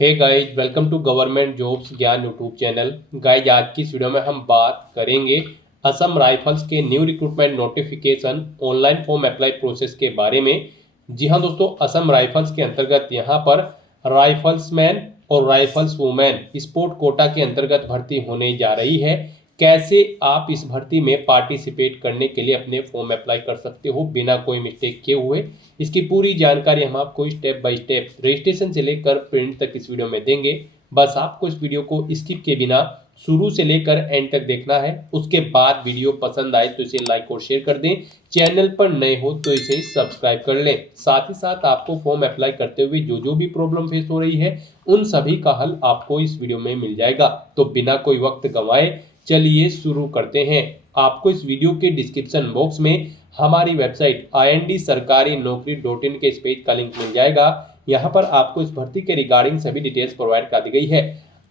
Hey guys, welcome to government jobs Gyan YouTube channel. Guys, आज की इस वीडियो में हम बात करेंगे असम राइफल्स के new recruitment notification online form apply process के बारे में। जी हाँ दोस्तों, असम राइफल्स के अंतर्गत यहाँ पर राइफल्समैन और राइफल्स वुमेन स्पोर्ट कोटा के अंतर्गत भर्ती होने जा रही है। कैसे आप इस भर्ती में पार्टिसिपेट करने के लिए अपने फॉर्म अप्लाई कर सकते हो बिना कोई मिस्टेक किए हुए, इसकी पूरी जानकारी हम आपको स्टेप बाय स्टेप रजिस्ट्रेशन से लेकर प्रिंट तक इस वीडियो में देंगे। बस आपको इस वीडियो को स्किप के बिना शुरू से लेकर एंड तक देखना है। उसके बाद वीडियो पसंद आए तो इसे लाइक और शेयर कर दें। चैनल पर नए हो तो इसे सब्सक्राइब कर लें। साथ ही साथ आपको फॉर्म अप्लाई करते हुए जो भी प्रॉब्लम फेस हो रही है उन सभी का हल आपको इस वीडियो में मिल जाएगा। तो बिना कोई वक्त गंवाए चलिए शुरू करते हैं। आपको इस वीडियो के डिस्क्रिप्शन बॉक्स में हमारी वेबसाइट IND-sarkari-naukri.in के इस पेज का लिंक मिल जाएगा। यहाँ पर आपको इस भर्ती के रिगार्डिंग सभी डिटेल्स प्रोवाइड कर दी गई है।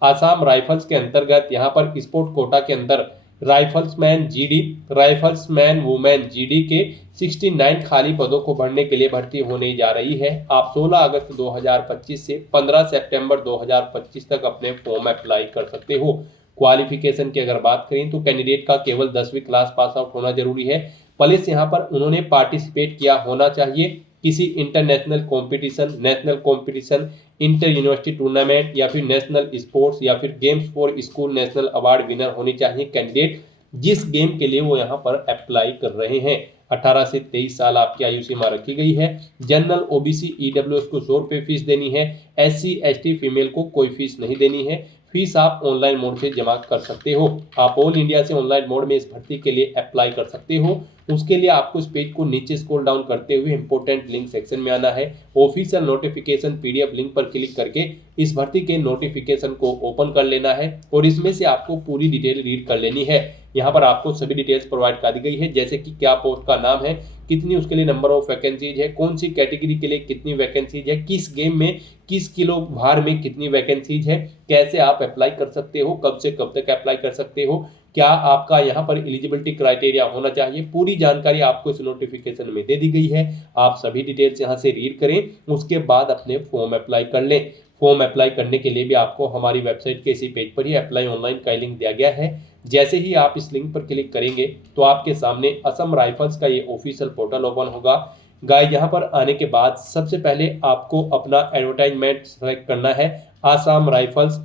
आसाम राइफल्स के अंतर्गत यहाँ पर स्पोर्ट कोटा के अंदर राइफल्समैन GD, राइफल्समैन वुमेन GD के 69 खाली पदों को भरने के लिए भर्ती होने जा रही है। आप 16 अगस्त 2025 से 15 सितंबर 2025 तक अपने फॉर्म अप्लाई कर सकते हो। क्वालिफिकेशन की अगर बात करें तो कैंडिडेट का केवल 10वीं क्लास पास आउट होना जरूरी है। प्लस यहाँ पर उन्होंने पार्टिसिपेट किया होना चाहिए किसी international competition, national competition, inter university tournament या फिर नेशनल स्पोर्ट्स या फिर games for school national award winner होनी चाहिए कैंडिडेट जिस गेम के लिए वो यहाँ पर अप्लाई कर रहे हैं। 18 से 23 साल आपकी आयु सीमा रखी गई है। जनरल OBC EWS को 100 रुपये फीस देनी है। SC ST फीमेल को कोई फीस नहीं देनी है। फीस आप ऑनलाइन मोड से जमा कर सकते हो। आप ऑल इंडिया से ऑनलाइन मोड में इस भर्ती के लिए अप्लाई कर सकते हो। उसके लिए आपको इस पेज को नीचे स्क्रॉल डाउन करते हुए इंपॉर्टेंट लिंक सेक्शन में आना है। ऑफिशियल नोटिफिकेशन PDF लिंक पर क्लिक करके इस भर्ती के नोटिफिकेशन को ओपन कर लेना है और इसमें से आपको पूरी डिटेल रीड कर लेनी है। यहाँ पर आपको सभी डिटेल्स प्रोवाइड कर दी गई है, जैसे कि क्या पोस्ट का नाम है, कितनी उसके लिए नंबर ऑफ वैकेंसीज है, कौन सी कैटेगरी के लिए कितनी वैकेंसीज है, किस गेम में किस किलो भार में कितनी वैकेंसीज है, कैसे आप अप्लाई कर सकते हो, कब से कब तक अप्लाई कर सकते हो, क्या आपका यहाँ पर एलिजिबिलिटी क्राइटेरिया होना चाहिए। पूरी जानकारी आपको इस नोटिफिकेशन में दे दी गई है। आप सभी डिटेल्स यहाँ से रीड करें, उसके बाद अपने फॉर्म अप्लाई कर लें। फॉर्म अप्लाई करने के लिए भी आपको हमारी वेबसाइट के इसी पेज पर ही अप्लाई ऑनलाइन का लिंक दिया गया है। जैसे ही आप इस लिंक पर क्लिक करेंगे तो आपके सामने असम राइफल्स का ये ऑफिशियल पोर्टल ओपन होगा। गाइस, यहाँ पर आने के बाद सबसे पहले आपको अपना एडवर्टाइजमेंट सेलेक्ट करना है, Assam rifles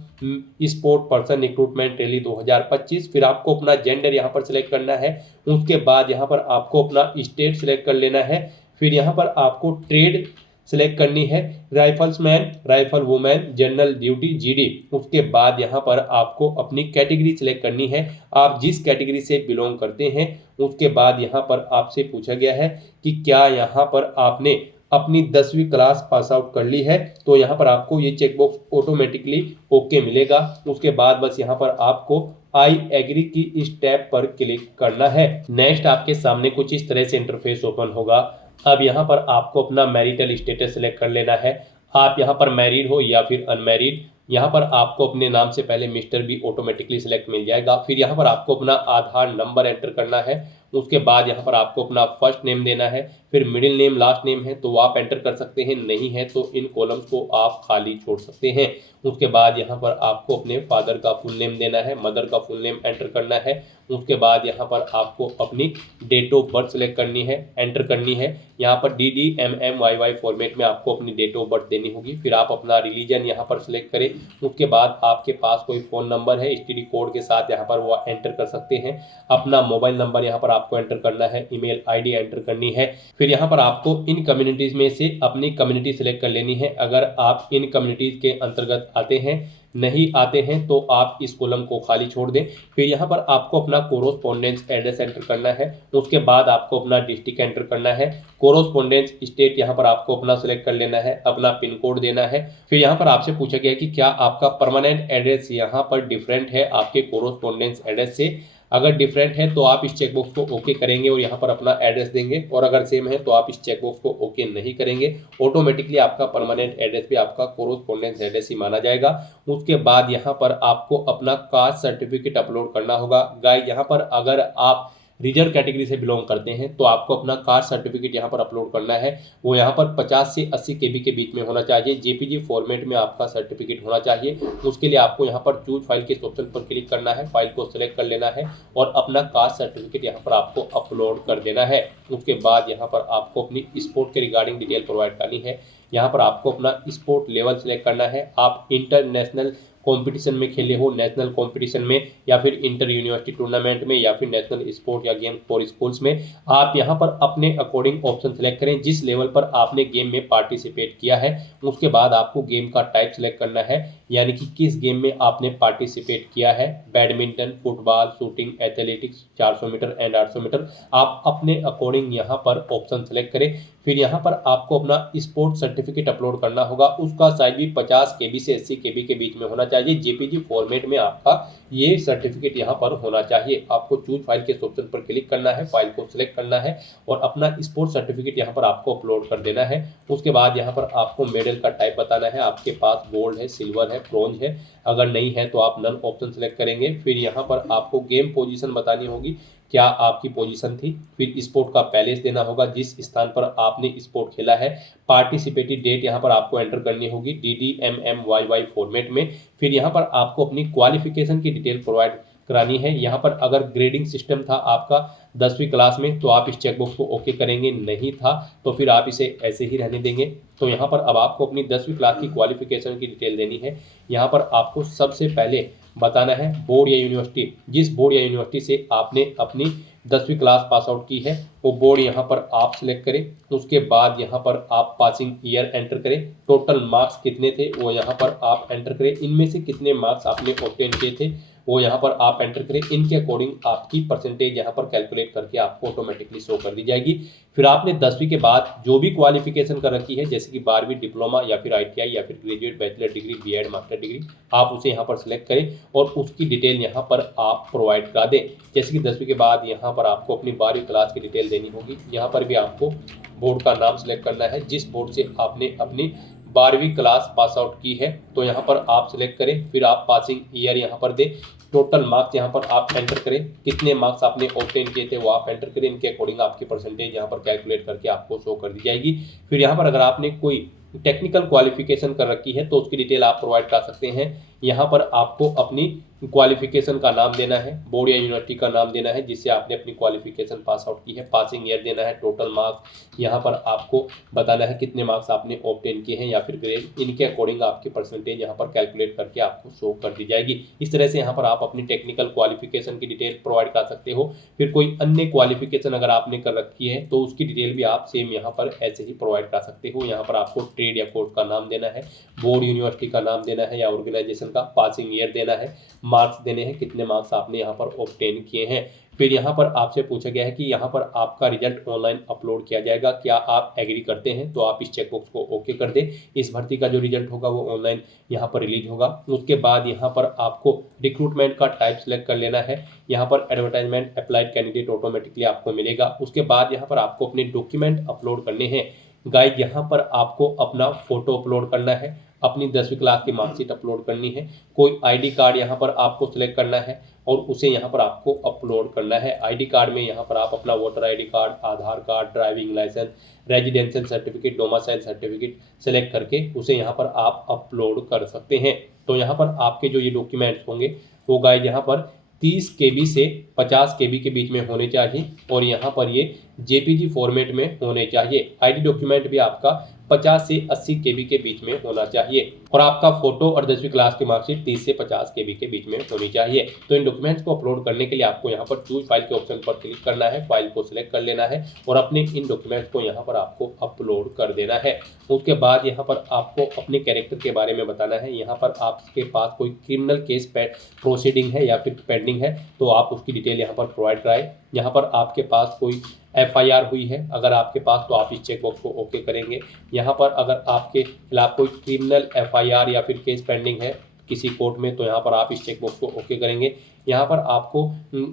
sport person recruitment rally 2025। फिर आपको अपना जेंडर यहाँ पर सिलेक्ट करना है। उसके बाद यहाँ पर आपको अपना स्टेट सिलेक्ट कर लेना है। फिर यहाँ पर आपको ट्रेड सिलेक्ट करनी है, rifleman, rifle women, general duty GD। उसके बाद यहाँ पर आपको अपनी कैटेगरी सिलेक्ट करनी है, आप जिस कैटेगरी से बिलोंग करते हैं। उसके बाद यहाँ पर आपसे पूछा गया है कि क्या यहाँ पर आपने अपनी 10वीं क्लास पास आउट कर ली है, तो यहाँ पर आपको ये चेकबॉक्स ऑटोमेटिकली ओके मिलेगा। उसके बाद बस यहाँ पर आपको आई एग्री की इस टैब पर क्लिक करना है। नेक्स्ट आपके सामने कुछ इस तरह से इंटरफेस ओपन होगा। अब यहाँ पर आपको अपना मैरिटल स्टेटस सेलेक्ट कर लेना है, आप यहाँ पर मैरिड हो या फिर अनमैरिड। यहाँ पर आपको अपने नाम से पहले मिस्टर भी ऑटोमेटिकली सिलेक्ट मिल जाएगा। फिर यहाँ पर आपको अपना आधार नंबर एंटर करना है। उसके बाद यहाँ पर आपको अपना फर्स्ट नेम देना है, फिर मिडिल नेम, लास्ट नेम है तो आप एंटर कर सकते हैं, नहीं है तो इन कॉलम्स को आप खाली छोड़ सकते हैं। उसके बाद यहाँ पर आपको अपने फादर का फुल नेम देना है, मदर का फुल नेम एंटर करना है। उसके बाद यहाँ पर आपको अपनी डेट ऑफ बर्थ सेलेक्ट करनी है, एंटर करनी है। यहाँ पर DD MMYY फॉर्मेट में आपको अपनी डेट ऑफ बर्थ देनी होगी। फिर आप अपना रिलीजन यहाँ पर सिलेक्ट करें। उसके बाद आपके पास कोई फ़ोन नंबर है STD कोड के साथ यहाँ पर वो एंटर कर सकते हैं। अपना मोबाइल नंबर यहाँ पर आपको एंटर करना है, ईमेल ID एंटर करनी है। फिर यहाँ पर आपको इन कम्युनिटीज़ में से अपनी कम्युनिटी सेलेक्ट कर लेनी है। अगर आप इन कम्युनिटीज़ के अंतर्गत आते हैं, नहीं आते हैं तो आप इस कॉलम को खाली छोड़ दें। फिर यहाँ पर आपको अपना कोरोस्पोंडेंस एड्रेस एंटर करना है। उसके बाद आपको अपना डिस्ट्रिक्ट एंटर करना है, कोरोस्पोंडेंस स्टेट यहाँ पर आपको अपना सेलेक्ट कर लेना है, अपना पिन कोड देना है। फिर यहाँ पर आपसे पूछा गया कि क्या आपका परमानेंट एड्रेस यहाँ पर डिफरेंट है आपके कोरोस्पोंडेंस एड्रेस से। अगर डिफरेंट है तो आप इस चेकबॉक्स को ओके करेंगे और यहाँ पर अपना एड्रेस देंगे, और अगर सेम है तो आप इस चेकबॉक्स को ओके नहीं करेंगे। ऑटोमेटिकली आपका परमानेंट एड्रेस भी आपका कोरोस्पोंडेंस एड्रेस ही माना जाएगा। उसके बाद यहाँ पर आपको अपना कास्ट सर्टिफिकेट अपलोड करना होगा। गाइस, यहाँ पर अगर आप रिजर्व कैटेगरी से बिलोंग करते हैं तो आपको अपना कास्ट सर्टिफिकेट यहाँ पर अपलोड करना है। वो यहाँ पर 50 से 80 केबी के बीच में होना चाहिए। जेपीजी फॉर्मेट में आपका सर्टिफिकेट होना चाहिए। उसके लिए आपको यहाँ पर चूज फाइल के ऑप्शन पर क्लिक करना है, फाइल को सिलेक्ट कर लेना है और अपना कास्ट सर्टिफिकेट यहाँ पर आपको अपलोड कर देना है। उसके बाद यहाँ पर आपको अपनी स्पोर्ट के रिगार्डिंग डिटेल प्रोवाइड करनी है। यहाँ पर आपको अपना स्पोर्ट लेवल सेलेक्ट करना है। आप इंटरनेशनल कंपटीशन में खेले हो, नेशनल कंपटीशन में, या फिर इंटर यूनिवर्सिटी टूर्नामेंट में, या फिर नेशनल स्पोर्ट या गेम फॉर स्कूल्स में। आप यहां पर अपने अकॉर्डिंग ऑप्शन सेलेक्ट करें जिस लेवल पर आपने गेम में पार्टिसिपेट किया है। उसके बाद आपको गेम का टाइप सेलेक्ट करना है, यानी कि किस गेम में आपने पार्टिसिपेट किया है। Badminton, football, shooting, athletics, 400 metre and 800 metre. आप अपने अकॉर्डिंग यहाँ पर ऑप्शन सेलेक्ट करें। फिर यहाँ पर आपको अपना स्पोर्ट सर्टिफिकेट अपलोड करना होगा। उसका साइज भी 50 केबी से 80 केबी के बीच में होना चाहिए। जेपीजी फॉर्मेट में आपका ये सर्टिफिकेट यहाँ पर होना चाहिए। आपको चूज फाइल के ऑप्शन पर क्लिक करना है, फाइल को सिलेक्ट करना है और अपना स्पोर्ट सर्टिफिकेट यहाँ पर आपको अपलोड कर देना है। उसके बाद यहाँ पर आपको मेडल का टाइप बताना है। आपके पास गोल्ड है, सिल्वर है, ब्रॉन्ज है। अगर नहीं है तो आप नन ऑप्शन सेलेक्ट करेंगे। फिर यहाँ पर आपको गेम पोजीशन बतानी होगी, क्या आपकी पोजीशन थी। फिर स्पोर्ट का पैलेस देना होगा जिस स्थान पर आपने स्पोर्ट खेला है। पार्टिसिपेटिव डेट यहाँ पर आपको एंटर करनी होगी DDMMYY फॉर्मेट में। फिर यहाँ पर आपको अपनी क्वालिफिकेशन की डिटेल प्रोवाइड करानी है। यहाँ पर अगर ग्रेडिंग सिस्टम था आपका 10वीं क्लास में तो आप इस चेकबॉक्स को ओके करेंगे, नहीं था तो फिर आप इसे ऐसे ही रहने देंगे। तो यहाँ पर अब आपको अपनी 10वीं क्लास की क्वालिफिकेशन की डिटेल देनी है। यहाँ पर आपको सबसे पहले बताना है बोर्ड या यूनिवर्सिटी, जिस बोर्ड या यूनिवर्सिटी से आपने अपनी 10वीं क्लास पास आउट की है वो बोर्ड यहाँ पर आप सिलेक्ट करें। उसके बाद यहाँ पर आप पासिंग ईयर एंटर करें। टोटल मार्क्स कितने थे वो यहाँ पर आप एंटर करें। इनमें से कितने मार्क्स आपने ऑब्टेन किए थे वो यहाँ पर आप एंटर करें। इनके अकॉर्डिंग आपकी परसेंटेज यहाँ पर कैलकुलेट करके आपको ऑटोमेटिकली शो कर दी जाएगी। फिर आपने 10वीं के बाद जो भी क्वालिफिकेशन कर रखी है, जैसे कि 12वीं डिप्लोमा या फिर ITI या फिर graduate, bachelor degree, B.Ed, master degree, आप उसे यहाँ पर सिलेक्ट करें और उसकी डिटेल यहाँ पर आप प्रोवाइड करा दें। जैसे कि 10वीं के बाद यहाँ पर आपको अपनी 12वीं क्लास की डिटेल देनी होगी। यहाँ पर भी आपको बोर्ड का नाम सेलेक्ट करना है जिस बोर्ड से आपने अपनी 12वीं क्लास पास आउट की है, तो यहाँ पर आप सिलेक्ट करें। फिर आप पासिंग ईयर यहाँ पर दें। टोटल मार्क्स यहाँ पर आप एंटर करें, कितने मार्क्स आपने ऑब्टेन किए थे वो आप एंटर करें। इनके अकॉर्डिंग आपकी परसेंटेज यहाँ पर कैलकुलेट करके आपको शो कर दी जाएगी। फिर यहाँ पर अगर आपने कोई टेक्निकल क्वालिफिकेशन कर रखी है तो उसकी डिटेल आप प्रोवाइड कर सकते हैं। यहाँ पर आपको अपनी क्वालिफिकेशन का नाम देना है, बोर्ड या यूनिवर्सिटी का नाम देना है जिससे आपने अपनी क्वालिफिकेशन पास आउट की है, पासिंग ईयर देना है, टोटल मार्क्स यहाँ पर आपको बताना है कितने मार्क्स आपने ऑब्टेन किए हैं या फिर ग्रेड। इनके अकॉर्डिंग आपकी परसेंटेज यहाँ पर कैलकुलेट करके आपको शो कर दी जाएगी। इस तरह से यहाँ पर आप अपनी टेक्निकल क्वालिफिकेशन की डिटेल प्रोवाइड कर सकते हो। फिर कोई अन्य क्वालिफिकेशन अगर आपने कर रखी है तो उसकी डिटेल भी आप सेम यहाँ पर ऐसे ही प्रोवाइड कर सकते हो। यहाँ पर आपको ट्रेड या कोर्स का नाम देना है, बोर्ड यूनिवर्सिटी का नाम देना है या ऑर्गेनाइजेशन का, पासिंग ईयर देना है, मार्क्स देने हैं, कितने मार्क्स आपने यहाँ पर ऑब्टेन किए हैं। फिर यहाँ पर आपसे पूछा गया है कि यहाँ पर आपका रिजल्ट ऑनलाइन अपलोड किया जाएगा, क्या आप एग्री करते हैं, तो आप इस चेकबॉक्स को ओके कर दें। इस भर्ती का जो रिजल्ट होगा वो ऑनलाइन यहाँ पर रिलीज होगा। उसके बाद यहाँ पर आपको रिक्रूटमेंट का टाइप सेलेक्ट कर लेना है। यहाँ पर एडवर्टाइजमेंट अप्लाइड कैंडिडेट ऑटोमेटिकली आपको मिलेगा। उसके बाद यहाँ पर आपको अपने डॉक्यूमेंट अपलोड करने हैं। गाइड यहाँ पर आपको अपना फोटो अपलोड करना है, अपनी 10वीं क्लास की मार्कशीट अपलोड करनी है, कोई ID कार्ड यहाँ पर आपको सिलेक्ट करना है और उसे यहाँ पर आपको अपलोड करना है। ID कार्ड में यहाँ पर आप अपना voter ID card, Aadhaar card, driving licence, residential certificate, domicile certificate select करके उसे यहाँ पर आप अपलोड कर सकते हैं। तो यहाँ पर आपके जो ये डॉक्यूमेंट्स होंगे वो गाइड यहाँ पर 30 KB से 50 KB के बीच में होने चाहिए और यहाँ पर ये JPG फॉर्मेट में होने चाहिए। ID डॉक्यूमेंट भी आपका 50 से 80 KB के बीच में होना चाहिए और आपका फोटो और 10वीं क्लास की मार्कशीट 30 से 50 KB के बीच में होनी चाहिए। तो इन डॉक्यूमेंट्स को अपलोड करने के लिए आपको यहाँ पर चूज फाइल के ऑप्शन पर क्लिक करना है, फाइल को सिलेक्ट कर लेना है और अपने इन डॉक्यूमेंट्स को यहाँ पर आपको अपलोड कर देना है। उसके बाद यहाँ पर आपको अपने कैरेक्टर के बारे में बताना है। यहाँ पर आपके पास कोई क्रिमिनल केस प्रोसीडिंग है या फिर पेंडिंग है तो आप उसकी डिटेल यहाँ पर प्रोवाइड कराएं। यहाँ पर आपके पास कोई FIR हुई है अगर आपके पास तो आप इस चेकबॉक्स को ओके करेंगे। यहाँ पर अगर आपके खिलाफ कोई क्रिमिनल FIR या फिर केस पेंडिंग है, किसी कोर्ट में, तो यहाँ पर आप इस चेकबॉक्स को ओके करेंगे। यहाँ पर आपको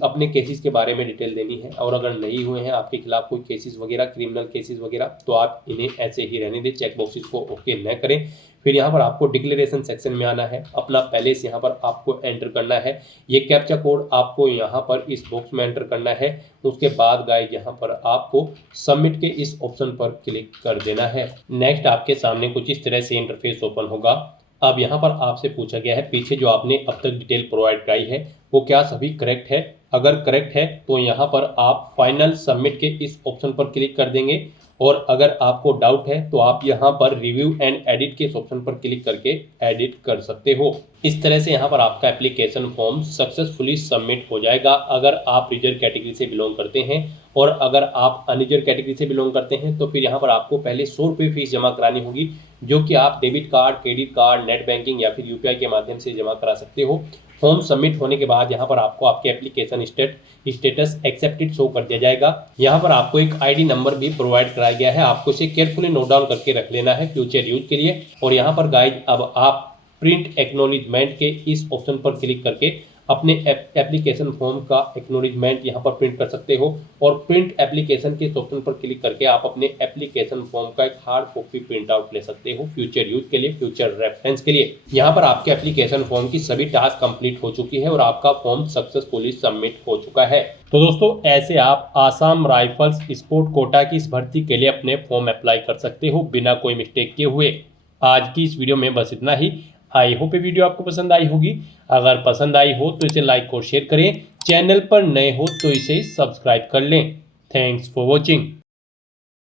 अपने केसेस के बारे में डिटेल देनी है, और अगर नहीं हुए हैं आपके खिलाफ कोई केसेस वगैरह, क्रिमिनल केसेस वगैरह, तो आप इन्हें ऐसे ही रहने दें, चेकबॉक्सेस को ओके न करें। फिर यहाँ पर आपको डिक्लेरेशन सेक्शन में आना है, अपना पैलेस यहाँ पर आपको एंटर करना है। ये कैप्चा कोड आपको यहाँ पर इस बॉक्स में एंटर करना है। उसके बाद गाइस यहाँ पर आपको सबमिट के इस ऑप्शन पर क्लिक कर देना है। नेक्स्ट आपके सामने कुछ इस तरह से इंटरफेस ओपन होगा। अब यहाँ पर आपसे पूछा गया है पीछे जो आपने अब तक डिटेल प्रोवाइड कराई है वो क्या सभी करेक्ट है। अगर करेक्ट है तो यहाँ पर आप फाइनल सबमिट के इस ऑप्शन पर क्लिक कर देंगे, और अगर आपको डाउट है तो आप यहाँ पर रिव्यू एंड एडिट के इस ऑप्शन पर क्लिक करके एडिट कर सकते हो। इस तरह से यहाँ पर आपका एप्लीकेशन फॉर्म सक्सेसफुली सबमिट हो जाएगा अगर आप रिजर्व कैटेगरी से बिलोंग करते हैं। और अगर आप अनरिजर्व कैटेगरी से बिलोंग करते हैं तो फिर यहाँ पर आपको पहले 100 रुपये फीस जमा करानी होगी, जो कि आप debit card, credit card, net banking या फिर यूपीआई के माध्यम से जमा करा सकते हो। फॉर्म सबमिट होने के बाद यहाँ पर आपको आपके एप्लीकेशन स्टेटस एक्सेप्टेड शो कर दिया जाएगा। यहाँ पर आपको एक आईडी नंबर भी प्रोवाइड कराया गया है, आपको इसे केयरफुली नोट डाउन करके रख लेना है फ्यूचर यूज के लिए। और यहाँ पर गाइज अब आप प्रिंट एक्नॉलेजमेंट के इस ऑप्शन पर क्लिक करके अपने एप्लीकेशन फॉर्म का एक्नॉलेजमेंट यहाँ पर प्रिंट कर सकते हो, और प्रिंट एप्लीकेशन के ऑप्शन पर क्लिक करके आप अपने एप्लीकेशन फॉर्म का एक हार्ड कॉपी प्रिंट आउट ले सकते हो फ्यूचर यूज के लिए, फ्यूचर रेफरेंस के लिए। यहाँ पर आपके एप्लीकेशन फॉर्म की सभी टास्क कंप्लीट हो चुकी है और आपका फॉर्म सक्सेसफुली सबमिट हो चुका है। तो दोस्तों ऐसे आप आसाम राइफल्स स्पोर्ट कोटा की इस भर्ती के लिए अपने फॉर्म अप्लाई कर सकते हो बिना कोई मिस्टेक किए हुए। आज की इस वीडियो में बस इतना ही। आई होप ये वीडियो आपको पसंद आई होगी। अगर पसंद आई हो तो इसे लाइक और शेयर करें। चैनल पर नए हो तो इसे सब्सक्राइब कर लें। Thanks for watching.